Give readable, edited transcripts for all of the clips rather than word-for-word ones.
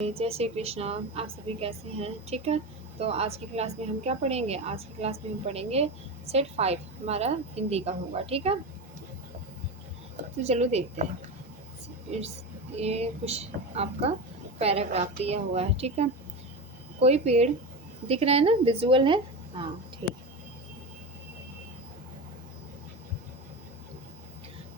जय श्री कृष्णा। आप सभी कैसे हैं? ठीक है। तो आज की क्लास में हम क्या पढ़ेंगे? आज की क्लास में हम पढ़ेंगे सेट 5, हमारा हिंदी का होगा। ठीक है, तो चलो देखते हैं। ये कुछ आपका पैराग्राफ दिया हुआ है। ठीक है, कोई पेड़ दिख रहा है ना, विजुअल है? हाँ ठीक।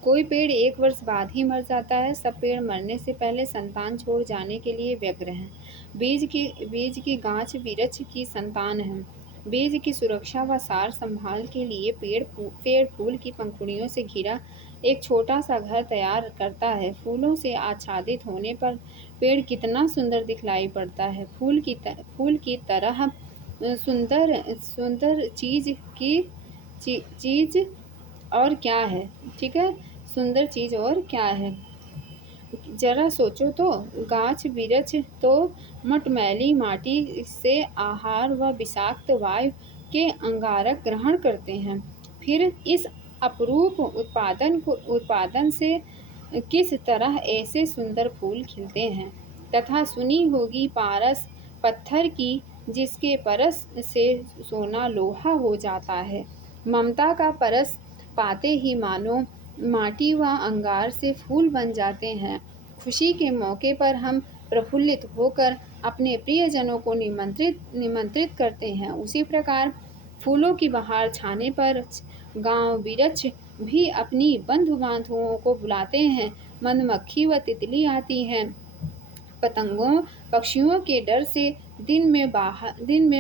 कोई पेड़ 1 वर्ष बाद ही मर जाता है। सब पेड़ मरने से पहले संतान छोड़ जाने के लिए व्यग्र हैं। बीज की गांच वृक्ष की संतान है। बीज की सुरक्षा व सार संभाल के लिए पेड़ फूल की पंखुड़ियों से घिरा एक छोटा सा घर तैयार करता है। फूलों से आच्छादित होने पर पेड़ कितना सुंदर दिखलाई पड़ता है। फूल की तरह सुंदर सुंदर चीज और क्या है? ठीक है, सुंदर चीज और क्या है? जरा सोचो तो। गाछ वृक्ष तो मटमैली माटी से आहार व विषाक्त वायु के अंगारक ग्रहण करते हैं। फिर इस अपरूप उत्पादन से किस तरह ऐसे सुंदर फूल खिलते हैं। तथा सुनी होगी पारस पत्थर की, जिसके परस से सोना लोहा हो जाता है। ममता का परस पाते ही मानो माटी व अंगार से फूल बन जाते हैं। खुशी के मौके पर हम प्रफुल्लित होकर अपने प्रियजनों को निमंत्रित करते हैं। उसी प्रकार फूलों की बहार छाने पर गांव वृक्ष भी अपनी बंधु बांधवों को बुलाते हैं। मधुमक्खी व तितली आती हैं। पतंगों पक्षियों के डर से दिन में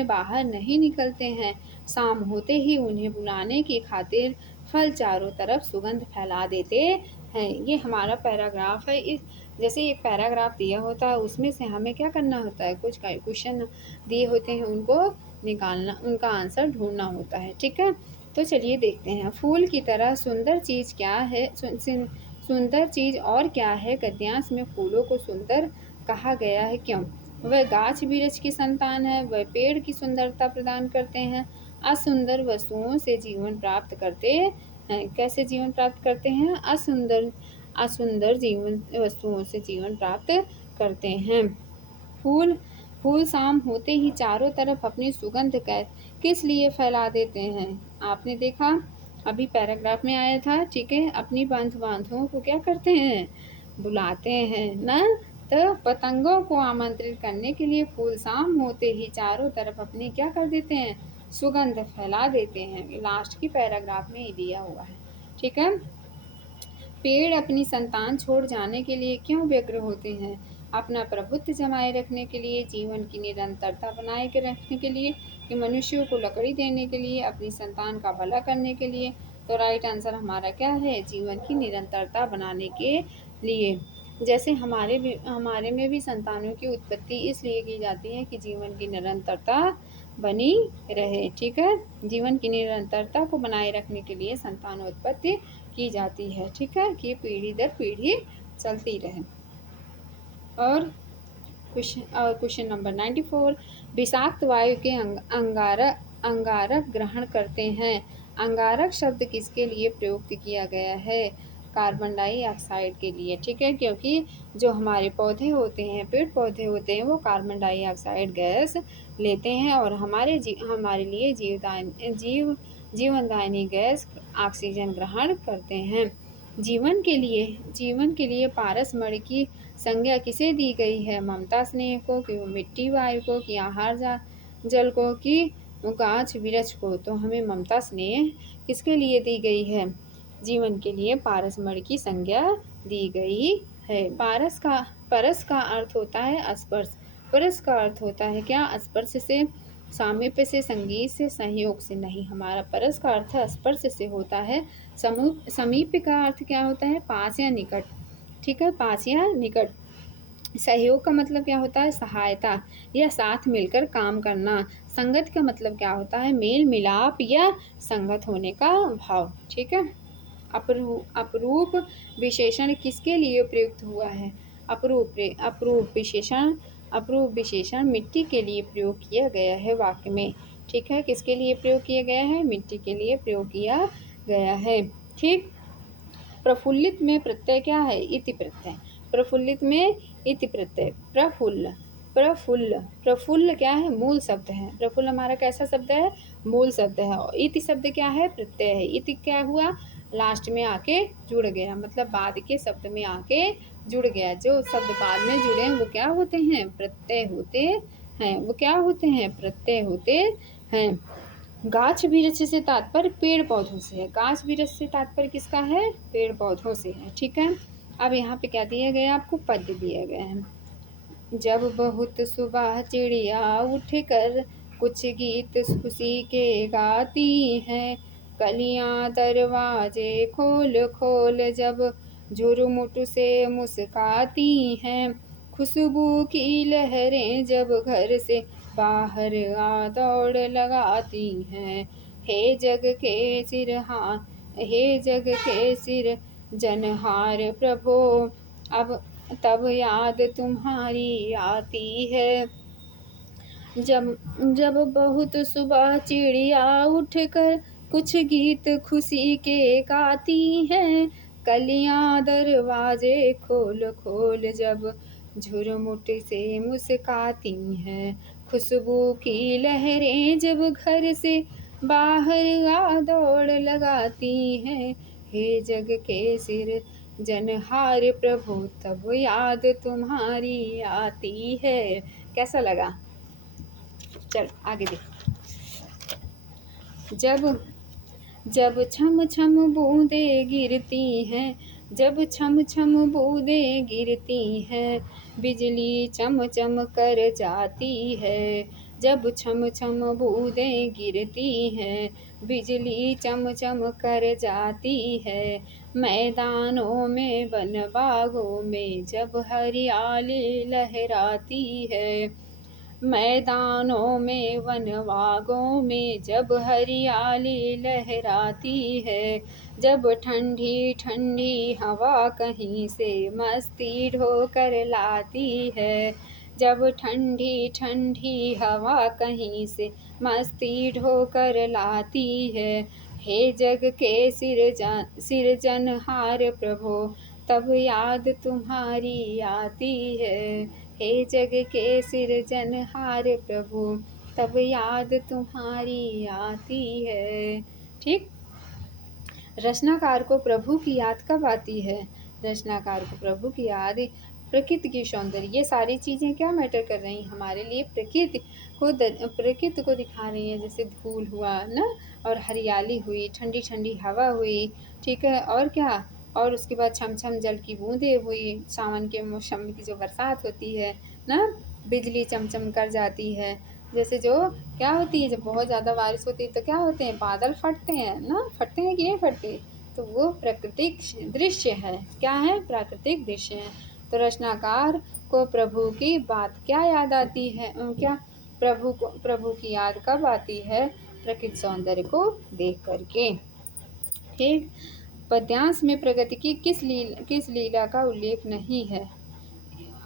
बाहर नहीं निकलते हैं। शाम होते ही उन्हें बुलाने की खातिर फल चारों तरफ सुगंध फैला देते हैं। ये हमारा पैराग्राफ है। इस जैसे एक पैराग्राफ दिया होता है, उसमें से हमें क्या करना होता है, कुछ क्वेश्चन दिए होते हैं, उनको निकालना, उनका आंसर ढूंढना होता है। ठीक है, तो चलिए देखते हैं। फूल की तरह सुंदर चीज क्या है? सुंदर चीज और क्या है? गद्यांश में फूलों को सुंदर कहा गया है, क्यों? वह गाछ वृक्ष की संतान है। वह पेड़ की सुंदरता प्रदान करते हैं। असुंदर वस्तुओं से जीवन प्राप्त करते हैं। कैसे जीवन प्राप्त करते हैं? असुंदर जीवन वस्तुओं से जीवन प्राप्त करते हैं। फूल फूल शाम होते ही चारों तरफ अपनी सुगंध किस लिए फैला देते हैं? आपने देखा, अभी पैराग्राफ में आया था। ठीक है, अपनी बांधवों को क्या करते हैं? बुलाते हैं ना। तो पतंगों को आमंत्रित करने के लिए फूल शाम होते ही चारों तरफ अपनी क्या कर देते हैं? सुगंध फैला देते हैं। लास्ट की पैराग्राफ में ही दिया हुआ है। ठीक है, पेड़ अपनी संतान छोड़ जाने के लिए क्यों व्यग्र होते हैं? अपना प्रभुत्व जमाए रखने के लिए, जीवन की निरंतरता बनाए के रखने के लिए, कि मनुष्यों को लकड़ी देने के लिए, अपनी संतान का भला करने के लिए। तो राइट आंसर हमारा क्या है? जीवन की निरंतरता बनाने के लिए। जैसे हमारे में भी संतानों की उत्पत्ति इसलिए की जाती है कि जीवन की निरंतरता बनी रहे। ठीक है, जीवन की निरंतरता को बनाए रखने के लिए संतानोत्पत्ति की जाती है। ठीक है, कि पीढ़ी दर पीढ़ी चलती रहे। और क्वेश्चन नंबर 94, विषाक्त वायु के अंगारक ग्रहण करते हैं। अंगारक शब्द किसके लिए प्रयुक्त किया गया है? कार्बन डाइऑक्साइड के लिए। ठीक है, क्योंकि जो हमारे पौधे होते हैं, पेड़ पौधे होते हैं, वो कार्बन डाइऑक्साइड गैस लेते हैं और हमारे लिए जीवनदायिनी गैस ऑक्सीजन ग्रहण करते हैं। जीवन के लिए पारस मणि की संज्ञा किसे दी गई है? ममता स्नेह को, कि मिट्टी वायु को, कि आहार जल को, कि गाछ वृक्ष को? तो हमें ममता स्नेह किसके लिए दी गई है? जीवन के लिए पारस मणि की संज्ञा दी गई है। परस का अर्थ होता है स्पर्श। परस का अर्थ होता है क्या? स्पर्श से, सामीप्य से, संगीत से, सहयोग से। नहीं, हमारा परस का अर्थ स्पर्श से होता है। समीप्य का अर्थ क्या होता है? पास या निकट। ठीक है, पास या निकट। सहयोग का मतलब क्या होता है? सहायता या साथ मिलकर काम करना। संगत का मतलब क्या होता है? मेल मिलाप या संगत होने का भाव। ठीक है, अपरूप विशेषण किसके लिए प्रयुक्त हुआ है? अपरूप विशेषण मिट्टी के लिए प्रयोग किया गया है वाक्य में। ठीक है, किसके लिए प्रयोग किया गया है? मिट्टी के लिए प्रयोग किया गया है। ठीक, प्रफुल्लित में प्रत्यय क्या है? इति प्रत्यय। प्रफुल्लित में इति प्रत्यय। प्रफुल्ल प्रफुल्ल, प्रफुल्ल क्या है? मूल शब्द है। प्रफुल्ल हमारा कैसा शब्द है? मूल शब्द है। और इति शब्द क्या है? प्रत्यय है। इति क्या हुआ? लास्ट में आके जुड़ गया, मतलब बाद के शब्द में आके जुड़ गया। जो शब्द बाद में जुड़े हैं वो क्या होते हैं? प्रत्यय होते हैं। वो क्या होते हैं? प्रत्यय होते हैं। गाछ वृक्ष से तात्पर्य पेड़ पौधों से है। गाछ वृक्ष से तात्पर्य किसका है? पेड़ पौधों से है। ठीक है। अब यहाँ पे क्या दिया गया? आपको पद्य दिया गया है। जब बहुत सुबह चिड़िया उठ कर कुछ गीत खुशी के गाती हैं, कलियां दरवाजे खोल खोल जब झुरमुट से मुस्काती हैं, खुशबू की लहरें जब घर से बाहर आ दौड़ लगाती हैं, हे जग के सिरहा, हे जग के सिर जनहार प्रभो, अब तब याद तुम्हारी आती है। जब जब बहुत सुबह चिड़िया उठकर कुछ गीत खुशी के गाती हैं, कलियां दरवाजे खोल खोल जब झुरमुट से मुस्काती हैं, खुशबू की लहरें जब घर से बाहर आ दौड़ लगाती हैं, हे जग के सिर जनहार प्रभु, तब याद तुम्हारी आती है। कैसा लगा? चल आगे देख। जब जब छम छम बूंदे गिरती हैं, जब छम छम बूंदे गिरती हैं, बिजली चम चम कर जाती है, जब छम छम बूंदे गिरती हैं, बिजली चम चम कर जाती है, मैदानों में वन बागों में जब हरियाली लहराती है, मैदानों में वन बागों में जब हरियाली लहराती है, जब ठंडी ठंडी हवा कहीं से मस्ती ढोकर लाती है, जब ठंडी ठंडी हवा कहीं से मस्ती ढोकर लाती है, हे जग के सिरजनहार प्रभो, तब याद तुम्हारी आती है, हे जग के सिरजनहार प्रभु, तब याद तुम्हारी आती है। ठीक। रचनाकार को प्रभु की याद कब आती है? रचनाकार को प्रभु की याद प्रकृति की सौंदर्य, ये सारी चीज़ें क्या मैटर कर रही हैं हमारे लिए? प्रकृति को दिखा रही हैं। जैसे धूल हुआ ना, और हरियाली हुई, ठंडी ठंडी हवा हुई, ठीक है, और क्या, और उसके बाद छम छम जल की बूंदें हुई, सावन के मौसम की जो बरसात होती है ना, बिजली चमचम कर जाती है। जैसे जो क्या होती है, जब बहुत ज़्यादा बारिश होती है तो क्या होते हैं? बादल फटते हैं ना, फटते हैं कि नहीं फटते? तो वो प्राकृतिक दृश्य है। क्या है? प्राकृतिक दृश्य है। तो रचनाकार को प्रभु की बात क्या याद आती है? क्या प्रभु की याद कब आती है? प्रकृति सौंदर्य को देख करके। ठीक। पद्यांश में प्रगति की किस लीला का उल्लेख नहीं है?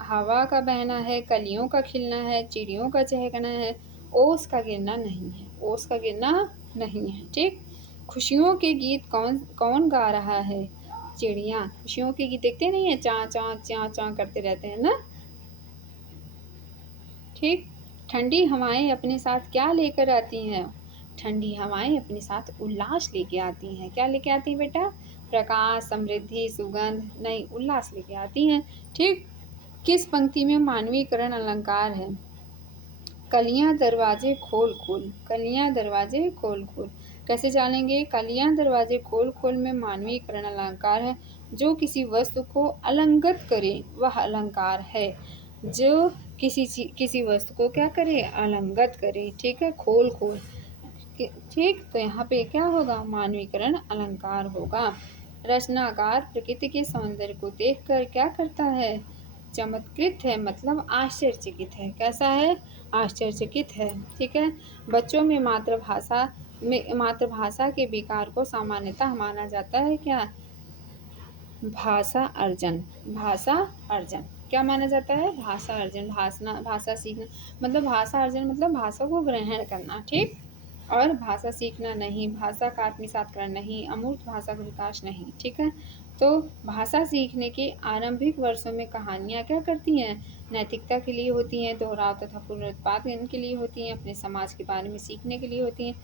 हवा का बहना है, कलियों का खिलना है, चिड़ियों का चहकना है, ओस का गिरना नहीं है। ओस का गिरना नहीं है। ठीक। खुशियों के गीत कौन कौन गा रहा है? चिड़िया। खुशियों के गीत देखते नहीं है, चाँ चाँ चाँ चाँ करते रहते हैं ना। ठीक। ठंडी हवाएं अपने साथ क्या लेकर आती हैं? ठंडी हवाएं अपने साथ उल्लास लेके आती हैं। क्या लेके आती हैं बेटा? प्रकाश, समृद्धि, सुगंध नहीं, उल्लास लेके आती हैं। ठीक। किस पंक्ति में मानवीकरण अलंकार है? कलियां दरवाजे खोल खोल, कलियां दरवाजे खोल खोल। कैसे जानेंगे? कलियां दरवाजे खोल खोल में मानवीकरण अलंकार है। जो किसी वस्तु को अलंकृत करे वह अलंकार है। जो किसी वस्तु को क्या करे? अलंकृत करे। ठीक है, खोल खोल। ठीक। तो यहाँ पे क्या होगा? मानवीकरण अलंकार होगा। रचनाकार प्रकृति के सौंदर्य को देखकर क्या करता है? चमत्कृत है, मतलब आश्चर्यचकित है। कैसा है? आश्चर्यचकित है। ठीक है। बच्चों में मातृभाषा के विकार को सामान्यतः माना जाता है क्या? भाषा अर्जन। भाषा अर्जन क्या माना जाता है? भाषा अर्जन। भाषा सीखना मतलब भाषा अर्जन मतलब भाषा को ग्रहण करना। ठीक। और भाषा सीखना नहीं, भाषा का आत्मसातकरण नहीं, अमूर्त भाषा का विकास नहीं। ठीक है, तो भाषा सीखने के आरंभिक वर्षों में कहानियाँ क्या करती हैं, नैतिकता के लिए होती हैं, दोहराव तथा पुनरुत्पादन के लिए होती हैं, अपने समाज के बारे में सीखने के लिए होती हैं।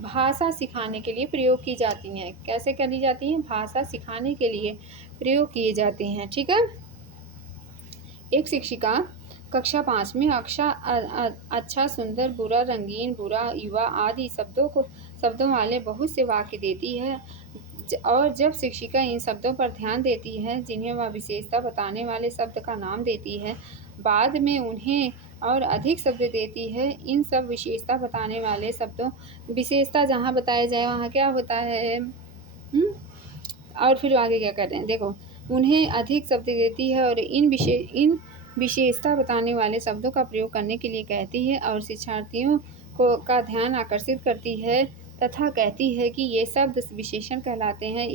भाषा सिखाने के लिए प्रयोग की जाती हैं। कैसे करी जाती हैं, भाषा सिखाने के लिए प्रयोग किए जाते हैं। ठीक है, एक शिक्षिका कक्षा 5 में अच्छा, सुंदर, बुरा, रंगीन, बुरा, युवा आदि शब्दों वाले बहुत से वाक्य देती है और जब शिक्षिका इन शब्दों पर ध्यान देती है जिन्हें वह विशेषता बताने वाले शब्द का नाम देती है, बाद में उन्हें और अधिक शब्द देती है। इन सब विशेषता बताने वाले शब्दों, विशेषता जहाँ बताया जाए वहाँ क्या होता है, और फिर आगे क्या कर रहे हैं देखो, उन्हें अधिक शब्द देती है और इन विशेषता बताने वाले शब्दों का प्रयोग करने के लिए कहती है और शिक्षार्थियों को का ध्यान आकर्षित करती है तथा कहती है कि ये शब्द विशेषण कहलाते हैं।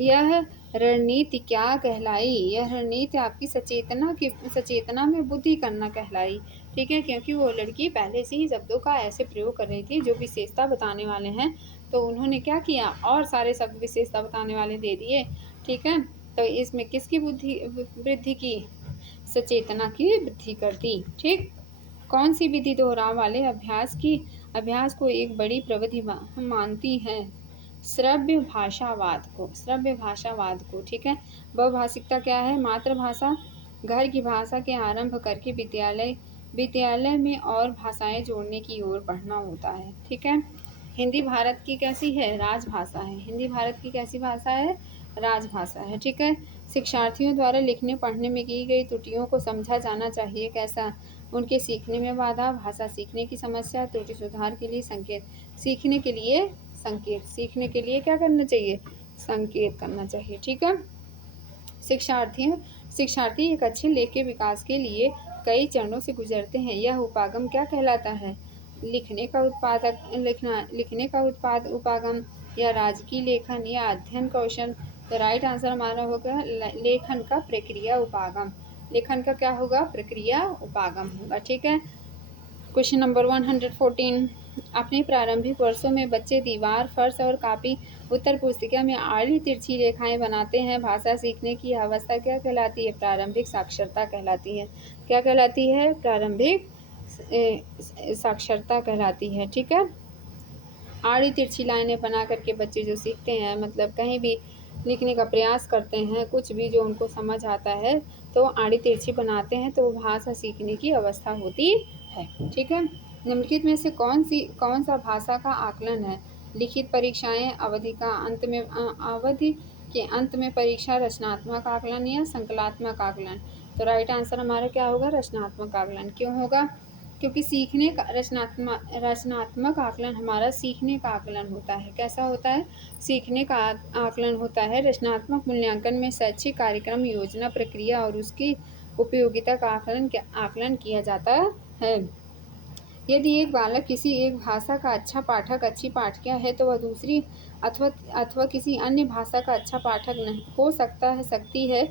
यह रणनीति क्या कहलाई, यह रणनीति आपकी सचेतना में बुद्धि करना कहलाई। ठीक है, क्योंकि वो लड़की पहले से ही शब्दों का ऐसे प्रयोग कर रही थी जो विशेषता बताने वाले हैं, तो उन्होंने क्या किया और सारे शब्द विशेषता बताने वाले दे दिए। ठीक है, तो इसमें किसकी बुद्धि वृद्धि की, सचेतना की वृद्धि कर दी। ठीक, कौन सी विधि दोहराव वाले अभ्यास को एक बड़ी प्रविधि मानती है, श्रव्य भाषावाद को। ठीक है, बहुभाषिकता क्या है, मातृभाषा घर की भाषा के आरंभ करके विद्यालय में और भाषाएं जोड़ने की ओर बढ़ना होता है। ठीक है, हिंदी भारत की कैसी है, राजभाषा है। हिंदी भारत की कैसी भाषा है, राजभाषा है। ठीक है, शिक्षार्थियों द्वारा लिखने पढ़ने में की गई त्रुटियों को समझा जाना चाहिए। कैसा, उनके सीखने में बाधा, भाषा सीखने की समस्या, त्रुटि सुधार के लिए संकेत, सीखने के लिए क्या करना चाहिए, संकेत करना चाहिए। ठीक है, शिक्षार्थी एक अच्छे लेख के विकास के लिए कई चरणों से गुजरते हैं। यह उपागम क्या कहलाता है, लिखने का उपागम या राजकीय लेखन या अध्ययन कौशल। तो राइट आंसर हमारा होगा लेखन का प्रक्रिया उपागम। लेखन का क्या होगा, प्रक्रिया उपागम होगा। ठीक है, क्वेश्चन नंबर 114, अपने प्रारंभिक वर्षों में बच्चे दीवार, फर्श और कापी उत्तर पुस्तिका में आड़ी तिरछी रेखाएं बनाते हैं। भाषा सीखने की अवस्था क्या कहलाती है, प्रारंभिक साक्षरता कहलाती है। क्या कहलाती है, प्रारंभिक साक्षरता कहलाती है। ठीक है, आड़ी तिरछी लाइनें बना करके बच्चे जो सीखते हैं, मतलब कहीं भी लिखने का प्रयास करते हैं, कुछ भी जो उनको समझ आता है तो आड़ी तिरछी बनाते हैं, तो भाषा सीखने की अवस्था होती है। ठीक है, निम्नलिखित में से कौन सा भाषा का आकलन है, लिखित परीक्षाएं, अवधि के अंत में परीक्षा, रचनात्मक आकलन या संकलात्मक आकलन। तो राइट आंसर हमारा क्या होगा, रचनात्मक आकलन। क्यों होगा, क्योंकि सीखने का रचनात्मक आकलन हमारा सीखने का आकलन होता है। कैसा होता है, सीखने का आकलन होता है। रचनात्मक मूल्यांकन में शैक्षिक कार्यक्रम, योजना, प्रक्रिया और उसकी उपयोगिता का आकलन किया जाता है। यदि एक बालक किसी एक भाषा का अच्छा पाठक, अच्छी पाठिका है, तो वह दूसरी अथवा किसी अन्य भाषा का अच्छा पाठक नहीं हो सकती है।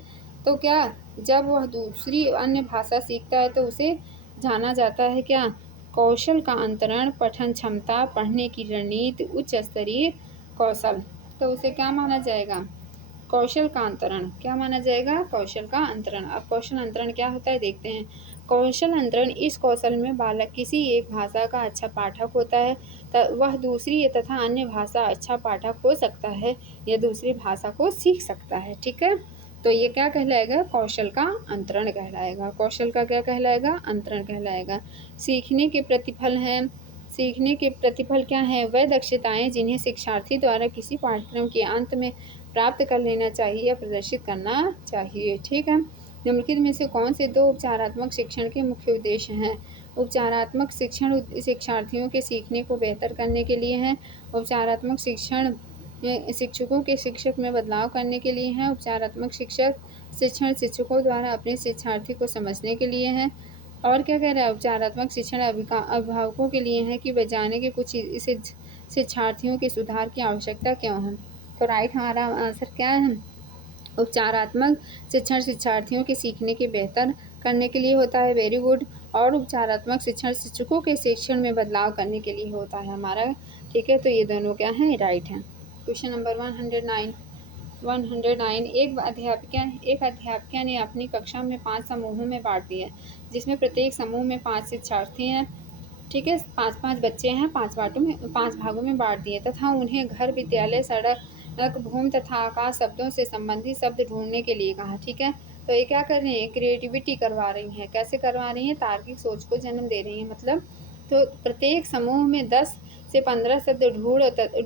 तो क्या, जब वह दूसरी अन्य भाषा सीखता है तो उसे जाना जाता है क्या, कौशल का अंतरण, पठन क्षमता, पढ़ने की रणनीति, उच्च स्तरीय कौशल। तो उसे क्या माना जाएगा, कौशल का अंतरण। क्या माना जाएगा, कौशल का अंतरण। अब कौशल अंतरण क्या होता है देखते हैं। कौशल अंतरण इस कौशल में बालक किसी एक भाषा का अच्छा पाठक होता है, वह दूसरी तथा अन्य भाषा अच्छा पाठक हो सकता है या दूसरी भाषा को सीख सकता है। ठीक है, तो ये क्या कहलाएगा, कौशल का अंतरण कहलाएगा। कौशल का क्या कहलाएगा, अंतरण कहलाएगा। सीखने के प्रतिफल क्या है, वह दक्षताएं जिन्हें शिक्षार्थी द्वारा किसी पाठ्यक्रम के अंत में प्राप्त कर लेना चाहिए या प्रदर्शित करना चाहिए। ठीक है, निम्नलिखित में से कौन से दो उपचारात्मक शिक्षण के मुख्य उद्देश्य हैं। उपचारात्मक शिक्षण शिक्षार्थियों के सीखने को बेहतर करने के लिए है। उपचारात्मक शिक्षण शिक्षकों के शिक्षक में बदलाव करने के लिए है। उपचारात्मक शिक्षण शिक्षकों द्वारा अपने शिक्षार्थी को समझने के लिए है। और क्या कह रहा है, उपचारात्मक शिक्षण अभिभावकों के लिए है कि वे जाने के कुछ शिक्षार्थियों के सुधार की आवश्यकता क्यों है। तो राइट हमारा आंसर क्या है, उपचारात्मक शिक्षण शिक्षार्थियों के सीखने के बेहतर करने के लिए होता है। Very good. और उपचारात्मक शिक्षण शिक्षकों के शिक्षण में बदलाव करने के लिए होता है हमारा। ठीक है, तो ये दोनों क्या हैं, राइट हैं। क्वेश्चन नंबर 109 एक अध्यापिका ने अपनी कक्षा में 5 समूहों में बांट दिया, जिसमें प्रत्येक समूह में 5 शिक्षार्थी हैं। ठीक है, 5-5 बच्चे हैं, 5 भागों में बांट दिए तथा उन्हें घर, विद्यालय, सड़क, भूमि तथा आकाश शब्दों से संबंधित शब्द ढूंढने के लिए कहा। ठीक है, तो ये क्या कर रही हैं, क्रिएटिविटी करवा रही हैं। कैसे करवा रही हैं, तार्किक सोच को जन्म दे रही हैं। मतलब तो प्रत्येक समूह में 10 से 15 शब्द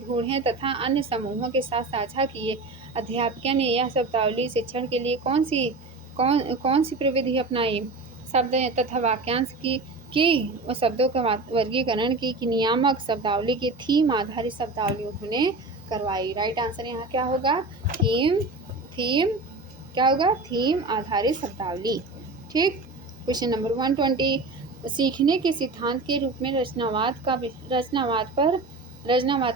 ढूंढें तथा अन्य समूहों के साथ साझा किए। अध्यापिका ने यह शब्दावली शिक्षण के लिए कौन सी प्रविधि अपनाई, शब्द तथा वाक्यांश की शब्दों का वर्गीकरण की नियामक शब्दावली की थीम आधारित शब्दावली उन्होंने करवाई। राइट आंसर यहाँ क्या होगा, थीम क्या होगा, थीम आधारित शब्दावली। ठीक, क्वेश्चन नंबर 120 सीखने के सिद्धांत के रूप में रचनावाद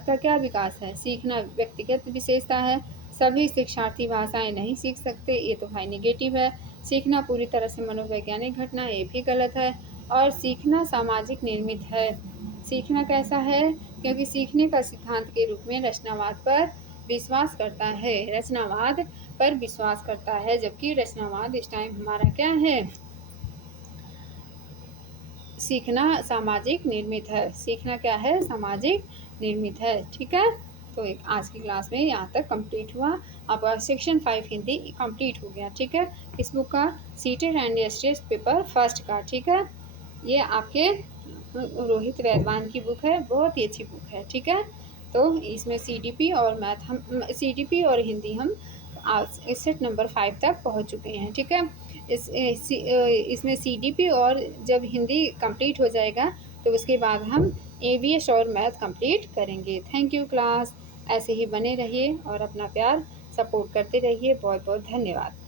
का क्या विकास है। सीखना व्यक्तिगत विशेषता है, सभी शिक्षार्थी भाषाएं नहीं सीख सकते, ये तो भाई नेगेटिव है। सीखना पूरी तरह से मनोवैज्ञानिक घटना, ये भी गलत है। और सीखना सामाजिक निर्मित है। सीखना कैसा है, क्योंकि सीखने का सिद्धांत के रूप में रचनावाद पर विश्वास करता है, जबकि रचनावाद इस टाइम हमारा क्या है, सीखना सामाजिक निर्मित है। सीखना क्या है, सामाजिक निर्मित है। ठीक है, तो आज की क्लास में यहाँ तक कंप्लीट हुआ। आपका सेक्शन 5 हिंदी कंप्लीट हो गया। ठीक है, इस बुक का seated and STS paper first का। ठीक है, ये आपके रोहित वैद्वान की बुक है, बहुत ही अच्छी बुक है। ठीक है, तो इसमें सीडीपी और हिंदी हम सेट नंबर 5 तक पहुँच चुके हैं। ठीक है, इसमें सीडीपी और जब हिंदी कंप्लीट हो जाएगा तो उसके बाद हम एवीएस और मैथ कंप्लीट करेंगे। थैंक यू क्लास, ऐसे ही बने रहिए और अपना प्यार सपोर्ट करते रहिए। बहुत बहुत धन्यवाद।